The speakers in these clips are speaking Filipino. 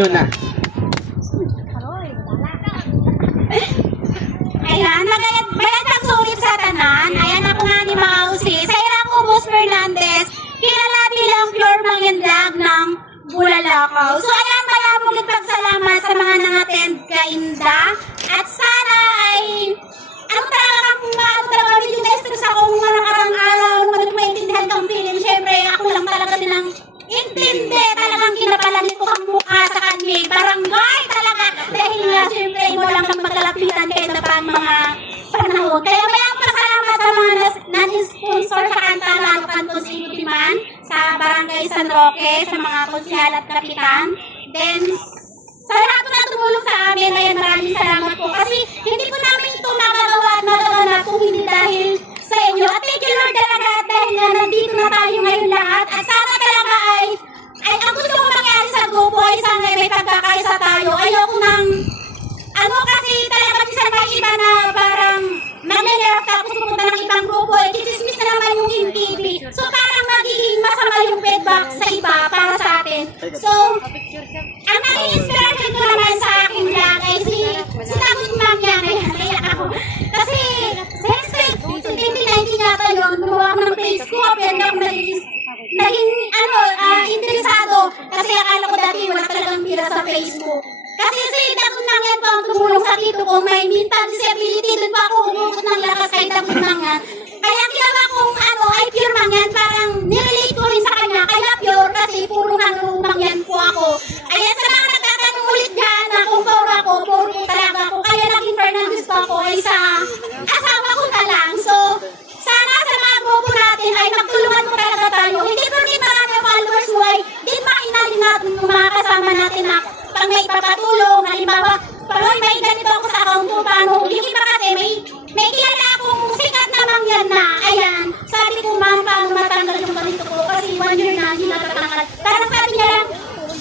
Yun na. Ayan, bayad ang sulit sa tanan. Ayan ako nga ni Mausi. Sa Irang Ubos Fernandez, kilala bilang pure mangindag ng Bulalakaw. So ayan, malamong pagsalamat sa mga nangattend kainda. At sana ay, ano talaga medyo na-stress ako mga nakarang araw, nung maintindihan kang feeling. Siyempre, ako lang talaga din ang intindi. Talagang kinapalanit ko ang mukha sa kanmi. Barangay talaga. Dahil nga, siyempre, mo lang kang magkalapitan kahit na pa mga panahon. Kaya mayang pasalamat sa mga non-sponsor sa kanta, lalo Kantos Inutiman, sa Barangay San Roque, sa mga konsihal at kapitan. Then, sa lahat na tumulong sa amin, ayan, maraming salamat po. Kasi hindi po namin ito magagawa at magaganap kung hindi dahil sa inyo. At thank you Lord talaga at dahil nga nandito na tayo ngayon lahat. At sana talaga ay ang gusto ko mangyari sa grupo ay sana may pagkakaisa tayo. Ayoko nang, kasi talaga minsan may iba na parang mag-nerve tapos pupunta ng ibang grupo. Chismis na naman yung MTV. So parang magiging masama yung feedback sa iba para sa atin. So, ang naging inspiration ko naman sa akin lang ay sinabi ko lang yan, naiyak ako. Kasi, since 2019 yata yun, gumawa ako ng page ko, pero ako naging interesado. Kasi akala ko dati wala talagang pira sa Facebook. Kasi dapat lang yan po ang tumulong sa tito ko, may mental disability, doon pa ako umugot ng lakas kahit dapat lang yan. Kaya ginawa kong ay pure man yan, parang nirelate ko rin sa kanya, kaya pure kasi puro hanumang yan po ako. Ayan, sa mga nagtatanong ulit dyan na kung puro ako, puro talaga ako, kaya naging Fernandez po ako ay sa asawa ko na lang. So, sana sa mga grupo natin ay magtulungan mo talaga tayo. Hindi po rin marami followers mo ay din makinalin natin yung mga kasama natin na pag may ipapatulong, halimbawa, pag may ganito ako sa account mo, paano, yung iba kasi may kilala akong sikat naman yan na, ayan, sabi ko ma'am, paano matanggal yung ganito ko, kasi 1 year na, hindi natatanggal. Parang sabi niya lang,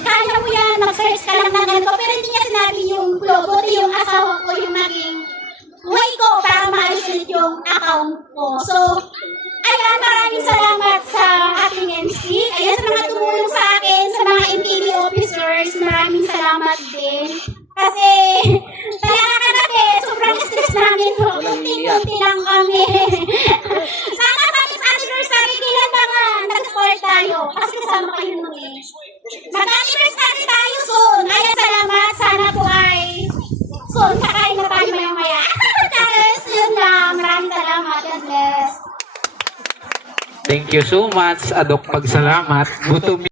kaya mo yan, mag-search ka lang ng ganito, pero hindi niya sinabi yung logo, yung asawa ko, yung naging way ko para maayos ulit yung account ko. So, ayan, maraming salamat sa ating MC. Ayan, sa mga tumulong sa akin, sa mga MTV officers, maraming salamat din. Kasi, talaga kagabi, sobrang stress namin. Kunti-kunti lang kami. Sana sa ating anniversary, kailan ba nga nag-score tayo? Kasi kasama kayo nung mag-anniversary tayo soon. Ayan, salamat. Sana po ay soon. Kakain na tayo maya-maya. Tapos, yun lang. Maraming salamat. God bless. Thank you so much, Adok Pagsalamat. Gutom